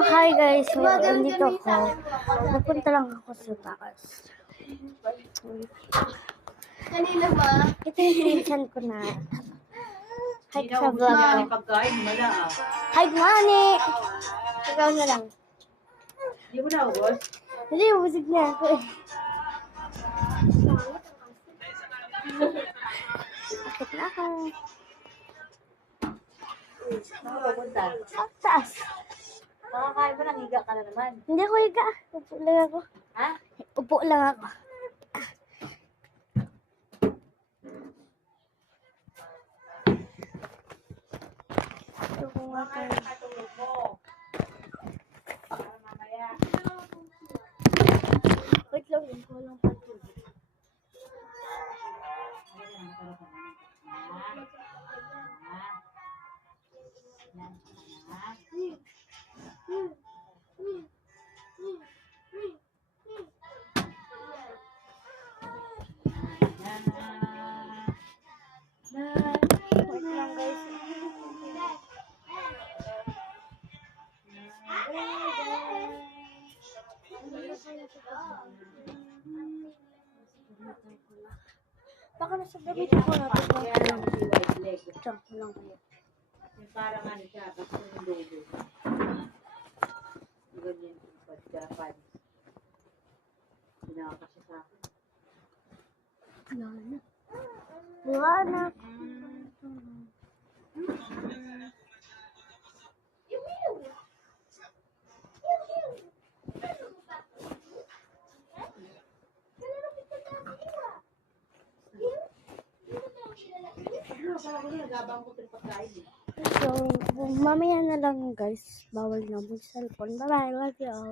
hi guys. Nandito ako. Napunta lang ako sa taas. Kanina ba? Ito yung pinsan ko na. Hi sa vlog ko. Hi, Mani! Ikaw na lang. Hindi mo na ubos? Hindi, ubusig na ako eh. Bakit na ako? Saan ka pupunta? Sa taas. Makakain mo, higa ka na naman. Hindi ako higa. Upo lang ako. Ha? Upo lang ako. Ito ko nga kayo. Katulog mo. Para mamaya. Wait lang, hindi ko lang patulog. Wait lang guys. Baka nasa damit ko na ito. Kaya lang si white leg. Diyan ko lang kayo. Yung parang ano siya, basta yung logo. Ganyan yung pagkapan. Sinaka siya sa akin. Wala na. Wala na. Nagabang ko yung pagkain eh. So, mamaya na lang guys. Bawal na mag-cellphone. Bye-bye. Love you all.